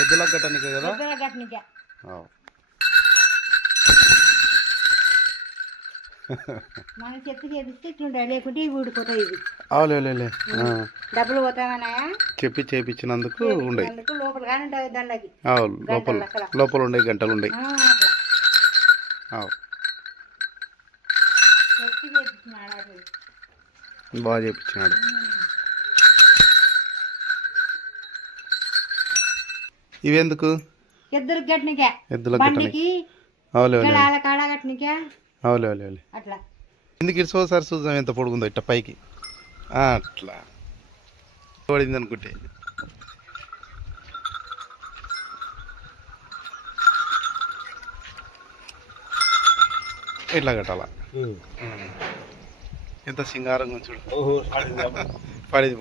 ఎద్దుల గట్టనికే కదా? ఎద్దుల గట్టనికే. మన చెత్త చేపిస్తే ఇట్లుంటాయి, లేకుంటే ఇవి ఊడిపోతాయి. ఇవి అవులే డబ్బులు పోతామన్నాయా చెప్పి చేపించినందుకు ఉండే లోపల కానీ ఉంటాయి దండకి. లోపల ఉండే గంటలు ఉండే. బాగా చేపించినాడు. ఇవెందుకు? ఎద్దుల గట్టనికే. ఎద్దుల గట్టనికి. అవులే అట్లా ఎందుకు ఇరుసోసారి చూద్దాం ఎంత పొడుగుందో ఇట్ట పైకి. అట్లా పడింది అనుకుంటే ఇట్లా కట్టాల. ఎంత సింగారంగా చూడు పడింది.